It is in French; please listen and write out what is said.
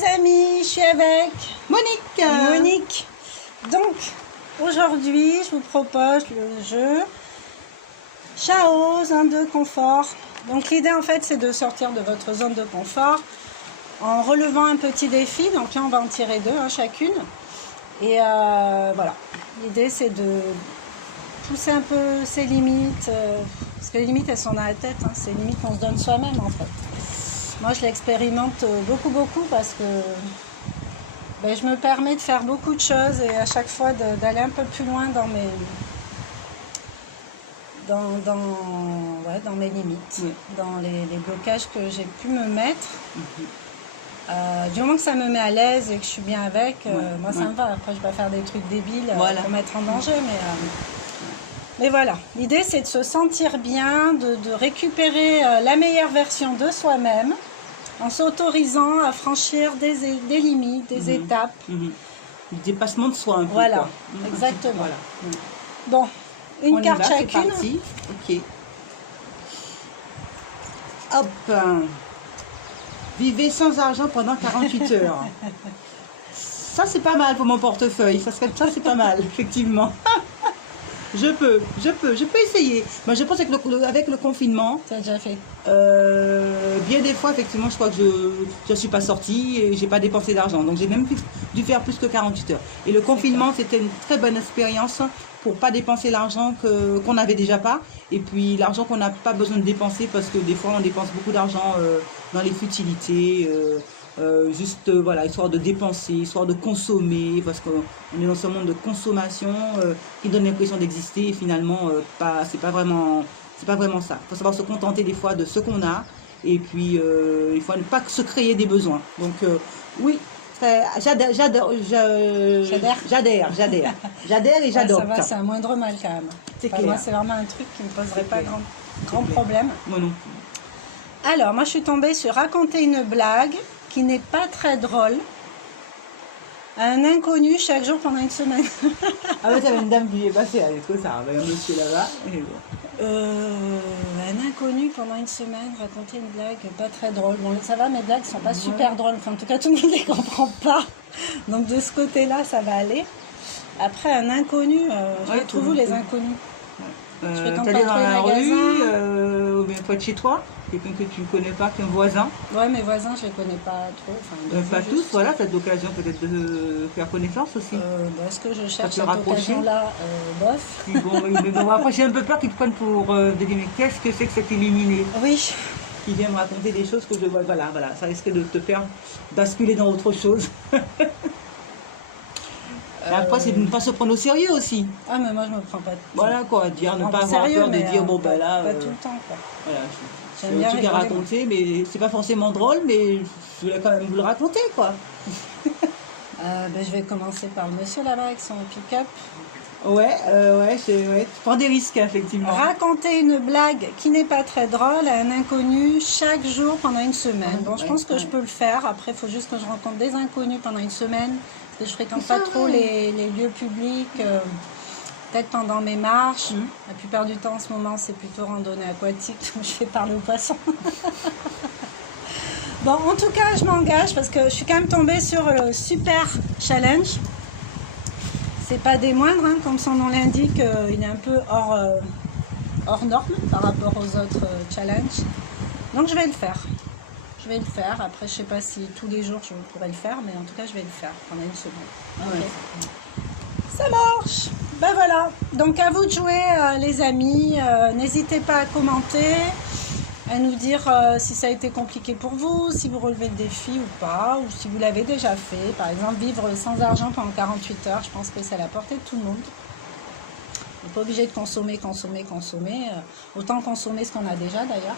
les amis, je suis avec Monique. Donc, aujourd'hui, je vous propose le jeu Chao, zone de confort. Donc, l'idée, en fait, c'est de sortir de votre zone de confort en relevant un petit défi. Donc là, on va en tirer deux, chacune. Et voilà. L'idée, c'est de pousser un peu ses limites. Parce que les limites, elles sont dans la tête. C'est les limites qu'on se donne soi-même, en fait. Moi, je l'expérimente beaucoup parce que je me permets de faire beaucoup de choses et à chaque fois d'aller un peu plus loin dans mes, dans mes limites, dans les blocages que j'ai pu me mettre. Du moment que ça me met à l'aise et que je suis bien avec, moi ça me va. Après, je vais pas faire des trucs débiles pour mettre en danger, mais voilà. L'idée, c'est de se sentir bien, de récupérer la meilleure version de soi-même, en s'autorisant à franchir des limites, des étapes. Le dépassement de soi un peu. Voilà, quoi. exactement. Voilà. Bon, une carte chacune. C'est parti. Ok. Hop. Vivez sans argent pendant 48 heures. Ça, c'est pas mal pour mon portefeuille. Ça, c'est pas mal, effectivement. Je peux essayer. Moi, je pense avec le confinement. Tu as déjà fait? Bien des fois, effectivement, je crois que je ne suis pas sortie et j'ai pas dépensé d'argent. Donc, j'ai même dû faire plus que 48 heures. Et le confinement, c'était une très bonne expérience pour pas dépenser l'argent qu'on n'avait déjà pas. Et puis, l'argent qu'on n'a pas besoin de dépenser parce que des fois, on dépense beaucoup d'argent dans les futilités. Voilà, histoire de dépenser, histoire de consommer, parce qu'on est dans ce monde de consommation qui donne l'impression d'exister et finalement c'est pas vraiment ça. Il faut savoir se contenter des fois de ce qu'on a et puis il faut ne pas se créer des besoins. Donc oui, j'adhère et j'adore. Ça va, c'est un moindre mal quand même. Moi, c'est vraiment un truc qui ne me poserait pas grand problème. Moi non. Alors, moi, je suis tombée sur raconter une blague qui n'est pas très drôle à un inconnu chaque jour pendant une semaine. Ah ouais, t'avais une dame qui est passée avec ça, avec un monsieur là-bas. Un inconnu pendant une semaine, raconter une blague pas très drôle. Bon, ça va, mes blagues sont pas super drôles. Enfin, en tout cas, tout le monde les comprend pas. Donc, de ce côté-là, ça va aller. Après, un inconnu, je les trouve où les inconnus? Je fais quand t'allais dans la rue, ou bien toi de chez toi, quelqu'un que tu ne connais pas, qu'un voisin. Ouais, mes voisins, je les connais pas trop. Pas tous, voilà, tu as l'occasion peut-être de faire connaissance aussi. Est-ce que je cherche cette occasion-là? Bof. Puis bon, après, j'ai un peu peur qu'ils te prennent pour des mais qu'est-ce que c'est que cet illuminé? Oui. Qui vient me raconter des choses que je vois. Voilà, ça risque de te faire basculer dans autre chose. Après, c'est de ne pas se prendre au sérieux aussi. Ah, mais moi, je me prends pas. Voilà quoi, dire, ne pas avoir peur de dire, bon, ben là. Pas tout le temps, quoi. Voilà, j'aime bien un truc à raconter, mais c'est pas forcément drôle, mais je voulais quand même vous le raconter, quoi. Je vais commencer par le monsieur là-bas avec son pick-up. Ouais, tu prends des risques, effectivement. Raconter une blague qui n'est pas très drôle à un inconnu chaque jour pendant une semaine. Bon, je pense que je peux le faire. Après, il faut juste que je rencontre des inconnus pendant une semaine. Parce que je fréquente pas trop les lieux publics. Peut-être pendant mes marches. La plupart du temps, en ce moment, c'est plutôt randonnée aquatique. Donc, je fais parler aux poissons. Bon, en tout cas, je m'engage parce que je suis quand même tombée sur le super challenge. C'est pas des moindres, comme son nom l'indique, il est un peu hors norme par rapport aux autres challenges. Donc je vais le faire. Après, je sais pas si tous les jours je pourrais le faire, mais en tout cas, je vais le faire pendant une semaine. Okay. Ça marche. Ben voilà. Donc à vous de jouer, les amis. N'hésitez pas à commenter, à nous dire si ça a été compliqué pour vous, si vous relevez le défi ou pas, ou si vous l'avez déjà fait. Par exemple, vivre sans argent pendant 48 heures, je pense que c'est à la portée de tout le monde. On n'est pas obligé de consommer. Autant consommer ce qu'on a déjà d'ailleurs.